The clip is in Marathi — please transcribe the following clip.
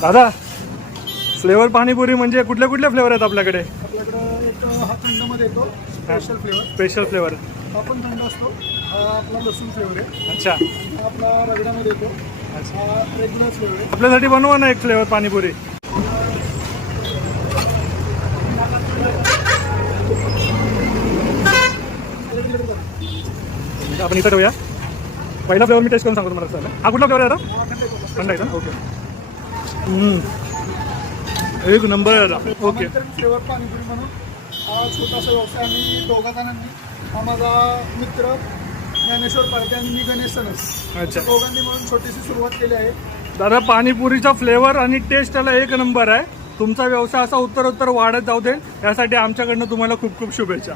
दादा फ्लेवर पाणीपुरी म्हणजे कुठले कुठले फ्लेवर आहेत आपल्याकडे? आपल्याकडं एक हा थंडमध्ये येतो स्पेशल फ्लेवर, स्पेशल फ्लेवर. हा पण थंड असतो. हा आपला लसूण फ्लेवर आहे. अच्छा हा आपला रगड्यामध्ये येतो. हा रेग्युलर फ्लेवर आहे. आपल्यासाठी बनवा ना एक फ्लेवर पाणीपुरी. आपण इथं ठेवूया. पहिला फ्लेवर मी टेस्ट करून सांगतो तुम्हाला. हा कुठला फ्लेवर आहे आता? हा थंड येतो. थंड आहे का? ओके. एक नंबर आहे दादा. ओके. फ्लेवर पाणीपुरी म्हणून हा छोटासा व्यवसाय आम्ही दोघा जणांनी, हा माझा मित्र ज्ञानेश्वर पारखे आणि मी गणेश सनस, अच्छा. दोघांनी म्हणून छोटीशी सुरुवात केली आहे. दादा पाणीपुरीचा फ्लेवर आणि टेस्ट त्याला एक नंबर आहे. तुमचा व्यवसाय असा उत्तरोत्तर वाढत जाऊ दे यासाठी आमच्याकडनं तुम्हाला खूप खूप शुभेच्छा.